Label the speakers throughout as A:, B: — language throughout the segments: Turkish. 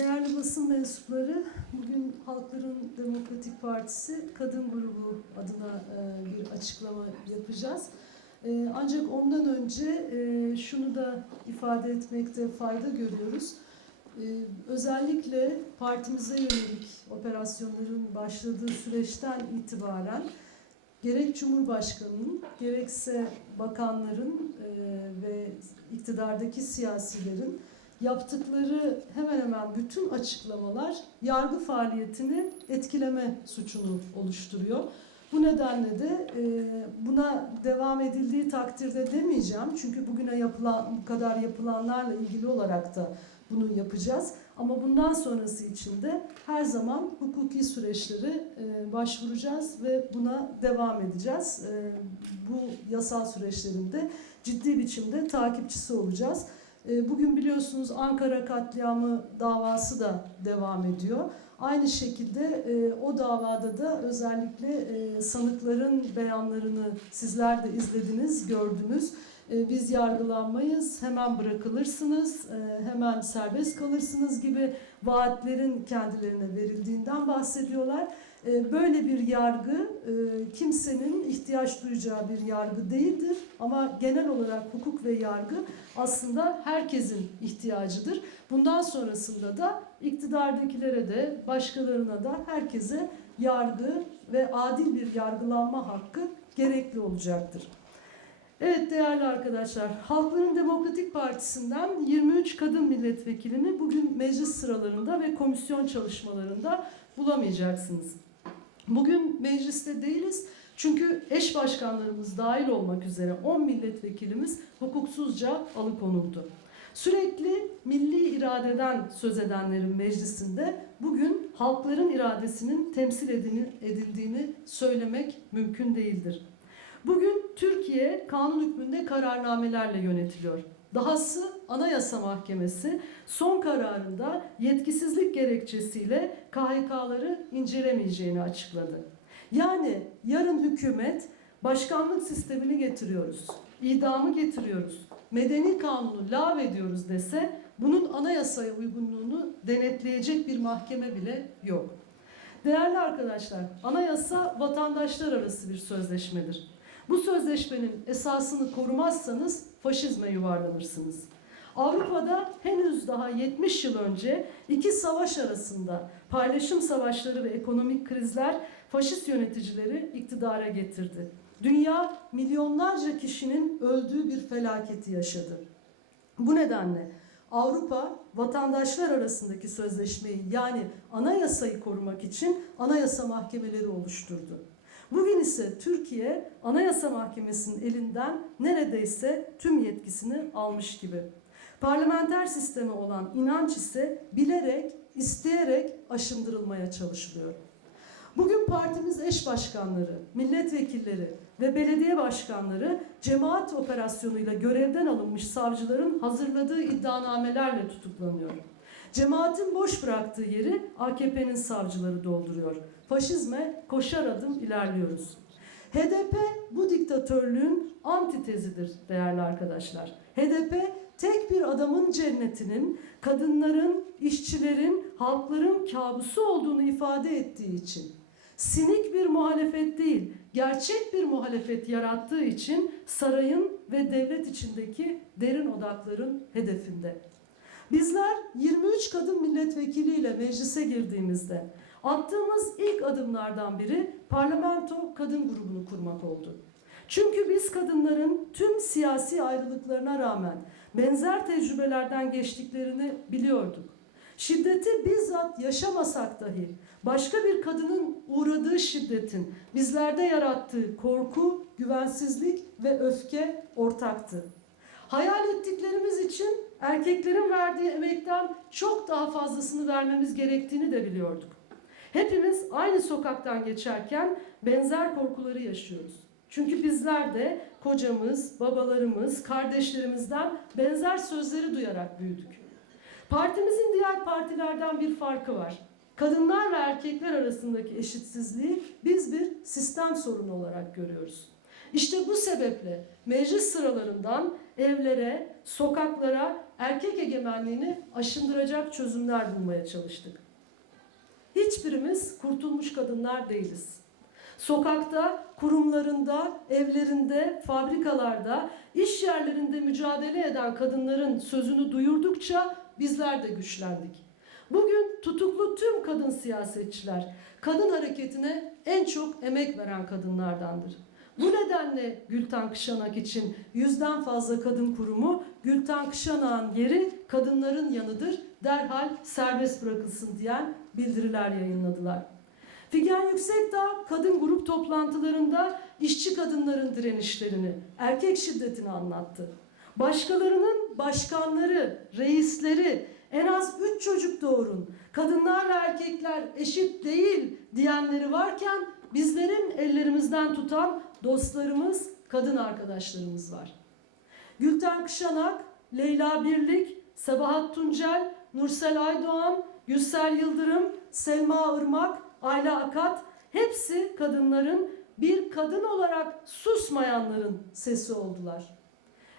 A: Değerli basın mensupları, bugün Halkların Demokratik Partisi Kadın Grubu adına e, bir açıklama yapacağız. E, Ancak ondan önce e, şunu da ifade etmekte fayda görüyoruz. Özellikle partimize yönelik operasyonların başladığı süreçten itibaren gerek Cumhurbaşkanı'nın gerekse bakanların ve iktidardaki siyasilerin yaptıkları hemen hemen bütün açıklamalar yargı faaliyetini etkileme suçunu oluşturuyor. Bu nedenle de e, buna devam edildiği takdirde demeyeceğim. Çünkü bugüne yapılan bu kadar yapılanlarla ilgili olarak da bunu yapacağız. Ama bundan sonrası için de her zaman hukuki süreçleri e, başvuracağız ve buna devam edeceğiz. E, bu yasal süreçlerinde ciddi biçimde takipçisi olacağız. E, Bugün biliyorsunuz Ankara katliamı davası da devam ediyor. Aynı şekilde e, o davada da özellikle e, sanıkların beyanlarını sizler de izlediniz, gördünüz. E, Biz yargılanmayız, hemen bırakılırsınız, e, hemen serbest kalırsınız gibi vaatlerin kendilerine verildiğinden bahsediyorlar. E, Böyle bir yargı e, kimsenin ihtiyaç duyacağı bir yargı değildir ama genel olarak hukuk ve yargı aslında herkesin ihtiyacıdır. Bundan sonrasında da iktidardakilere de başkalarına da herkese yargı ve adil bir yargılanma hakkı gerekli olacaktır. Evet değerli arkadaşlar, Halkların Demokratik Partisi'nden 23 kadın milletvekilini bugün meclis sıralarında ve komisyon çalışmalarında bulamayacaksınız. Bugün mecliste değiliz çünkü eş başkanlarımız dahil olmak üzere 10 milletvekilimiz hukuksuzca alıkonuldu. Sürekli milli iradeden söz edenlerin meclisinde bugün halkların iradesinin temsil edildiğini söylemek mümkün değildir. Bugün Türkiye kanun hükmünde kararnamelerle yönetiliyor. Dahası Anayasa Mahkemesi son kararında yetkisizlik gerekçesiyle KHK'ları incelemeyeceğini açıkladı. Yani yarın hükümet başkanlık sistemini getiriyoruz, idamı getiriyoruz, medeni kanunu lağvediyoruz dese bunun anayasaya uygunluğunu denetleyecek bir mahkeme bile yok. Değerli arkadaşlar, anayasa vatandaşlar arası bir sözleşmedir. Bu sözleşmenin esasını korumazsanız faşizme yuvarlanırsınız. Avrupa'da henüz daha 70 yıl önce iki savaş arasında paylaşım savaşları ve ekonomik krizler faşist yöneticileri iktidara getirdi. Dünya milyonlarca kişinin öldüğü bir felaketi yaşadı. Bu nedenle Avrupa vatandaşlar arasındaki sözleşmeyi yani anayasayı korumak için anayasa mahkemeleri oluşturdu. Bugün ise Türkiye Anayasa Mahkemesi'nin elinden neredeyse tüm yetkisini almış gibi. Parlamenter sisteme olan inanç ise bilerek, isteyerek aşındırılmaya çalışılıyor. Bugün partimiz eş başkanları, milletvekilleri ve belediye başkanları cemaat operasyonuyla görevden alınmış savcıların hazırladığı iddianamelerle tutuklanıyor. Cemaatin boş bıraktığı yeri AKP'nin savcıları dolduruyor. Faşizme koşar adım ilerliyoruz. HDP bu diktatörlüğün antitezidir değerli arkadaşlar. HDP tek bir adamın cennetinin kadınların, işçilerin, halkların kabusu olduğunu ifade ettiği için sinik bir muhalefet değil, gerçek bir muhalefet yarattığı için sarayın ve devlet içindeki derin odakların hedefinde. Bizler 23 kadın milletvekiliyle meclise girdiğimizde attığımız ilk adımlardan biri parlamento kadın grubunu kurmak oldu. Çünkü biz kadınların tüm siyasi ayrılıklarına rağmen benzer tecrübelerden geçtiklerini biliyorduk. Şiddeti bizzat yaşamasak dahi başka bir kadının uğradığı şiddetin bizlerde yarattığı korku, güvensizlik ve öfke ortaktı. Hayal ettiklerimiz için erkeklerin verdiği emekten çok daha fazlasını vermemiz gerektiğini de biliyorduk. Hepimiz aynı sokaktan geçerken benzer korkuları yaşıyoruz. Çünkü bizler de kocamız, babalarımız, kardeşlerimizden benzer sözleri duyarak büyüdük. Partimizin diğer partilerden bir farkı var. Kadınlar ve erkekler arasındaki eşitsizliği biz bir sistem sorunu olarak görüyoruz. İşte bu sebeple meclis sıralarından evlere, sokaklara erkek egemenliğini aşındıracak çözümler bulmaya çalıştık. Hiçbirimiz kurtulmuş kadınlar değiliz. Sokakta, kurumlarında, evlerinde, fabrikalarda, iş yerlerinde mücadele eden kadınların sözünü duyurdukça bizler de güçlendik. Bugün tutuklu tüm kadın siyasetçiler kadın hareketine en çok emek veren kadınlardandır. Bu nedenle Gülten Kışanak için yüzden fazla kadın kurumu Gülten Kışanak'ın yeri kadınların yanıdır derhal serbest bırakılsın diyen bildiriler yayınladılar. Figen Yüksekdağ kadın grup toplantılarında işçi kadınların direnişlerini, erkek şiddetini anlattı. Başkalarının başkanları, reisleri en az 3 çocuk doğurun, kadınlarla erkekler eşit değil diyenleri varken bizlerin ellerimizden tutan dostlarımız, kadın arkadaşlarımız var. Gülten Kışanak, Leyla Birlik, Sabahat Tuncel, Nursel Aydoğan, Gülsel Yıldırım, Selma Irmak, Ayla Akat hepsi kadınların bir kadın olarak susmayanların sesi oldular.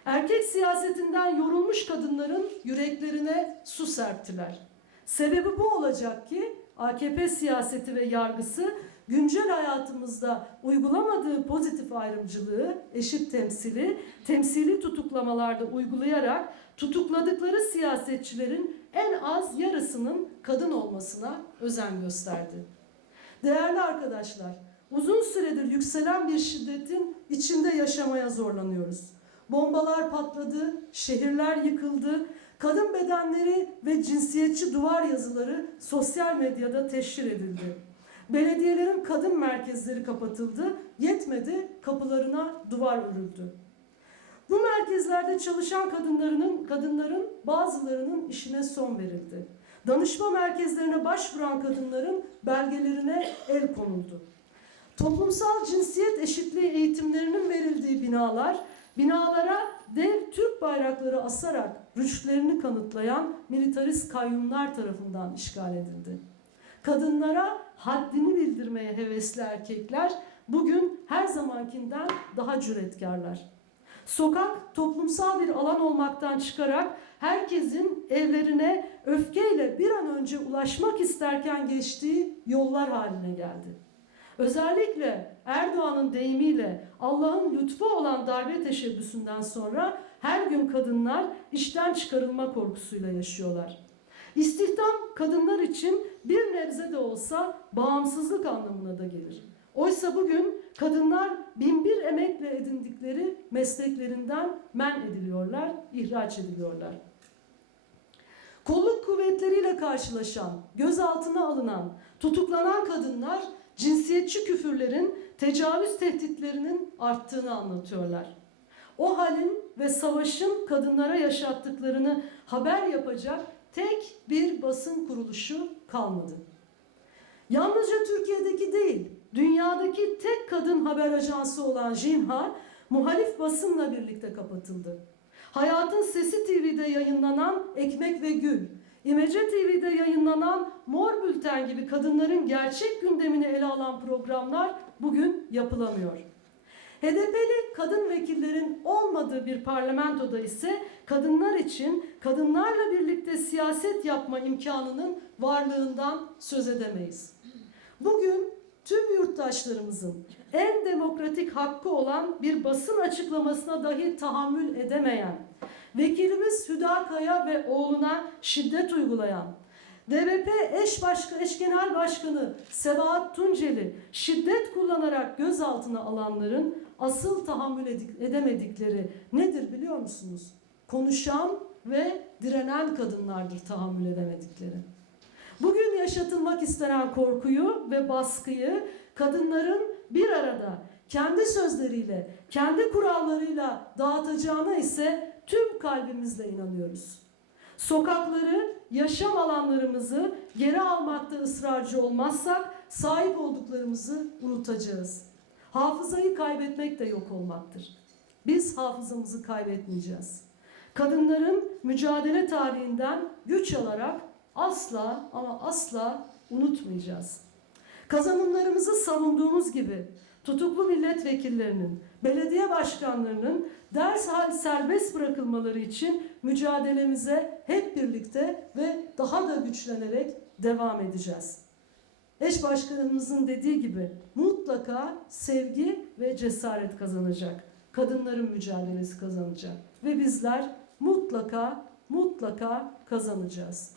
A: Erkek siyasetinden yorulmuş kadınların yüreklerine su serptiler. Sebebi bu olacak ki AKP siyaseti ve yargısı güncel hayatımızda uygulamadığı pozitif ayrımcılığı, eşit temsili, temsili tutuklamalarda uygulayarak tutukladıkları siyasetçilerin en az yarısının kadın olmasına özen gösterdi. Değerli arkadaşlar, uzun süredir yükselen bir şiddetin içinde yaşamaya zorlanıyoruz. Bombalar patladı, şehirler yıkıldı, kadın bedenleri ve cinsiyetçi duvar yazıları sosyal medyada teşhir edildi. Belediyelerin kadın merkezleri kapatıldı, yetmedi kapılarına duvar örüldü. Bu merkezlerde çalışan kadınlarının kadınların bazılarının işine son verildi. Danışma merkezlerine başvuran kadınların belgelerine el konuldu. Toplumsal cinsiyet eşitliği eğitimlerinin verildiği binalar, binalara dev Türk bayrakları asarak rüştlerini kanıtlayan militarist kayyumlar tarafından işgal edildi. Kadınlara haddini bildirmeye hevesli erkekler bugün her zamankinden daha cüretkarlar. Sokak toplumsal bir alan olmaktan çıkarak herkesin evlerine öfkeyle bir an önce ulaşmak isterken geçtiği yollar haline geldi. Özellikle Erdoğan'ın deyimiyle Allah'ın lütfu olan darbe teşebbüsünden sonra her gün kadınlar işten çıkarılma korkusuyla yaşıyorlar. İstihdam kadınlar için bir nebze de olsa bağımsızlık anlamına da gelir. Oysa bugün kadınlar binbir emekle edindikleri mesleklerinden men ediliyorlar, ihraç ediliyorlar. Kolluk kuvvetleriyle karşılaşan, gözaltına alınan, tutuklanan kadınlar cinsiyetçi küfürlerin, tecavüz tehditlerinin arttığını anlatıyorlar. O halin ve savaşın kadınlara yaşattıklarını haber yapacak tek bir basın kuruluşu kalmadı. Yalnızca Türkiye'deki değil, dünyadaki tek kadın haber ajansı olan Jinha, muhalif basınla birlikte kapatıldı. Hayatın Sesi TV'de yayınlanan Ekmek ve Gül, İmece TV'de yayınlanan Mor Bülten gibi kadınların gerçek gündemini ele alan programlar bugün yapılamıyor. HDP'li kadın vekillerin olmadığı bir parlamentoda ise kadınlar için kadınlarla birlikte siyaset yapma imkanının varlığından söz edemeyiz. Bugün tüm yurttaşlarımızın en demokratik hakkı olan bir basın açıklamasına dahi tahammül edemeyen, vekilimiz Hüda Kaya ve oğluna şiddet uygulayan, DBP eş, başka, eş genel başkanı Sebahat Tunceli şiddet kullanarak gözaltına alanların asıl tahammül edemedikleri nedir biliyor musunuz? Konuşan ve direnen kadınlardır tahammül edemedikleri. Bugün yaşatılmak istenen korkuyu ve baskıyı kadınların bir arada kendi sözleriyle, kendi kurallarıyla dağıtacağına ise tüm kalbimizle inanıyoruz. Sokakları, yaşam alanlarımızı geri almakta ısrarcı olmazsak sahip olduklarımızı unutacağız. Hafızayı kaybetmek de yok olmaktır. Biz hafızamızı kaybetmeyeceğiz. Kadınların mücadele tarihinden güç alarak asla ama asla unutmayacağız. Kazanımlarımızı savunduğumuz gibi tutuklu milletvekillerinin, belediye başkanlarının derhal serbest bırakılmaları için mücadelemize hep birlikte ve daha da güçlenerek devam edeceğiz. Eş başkanımızın dediği gibi mutlaka sevgi ve cesaret kazanacak. Kadınların mücadelesi kazanacak. Ve bizler mutlaka mutlaka kazanacağız.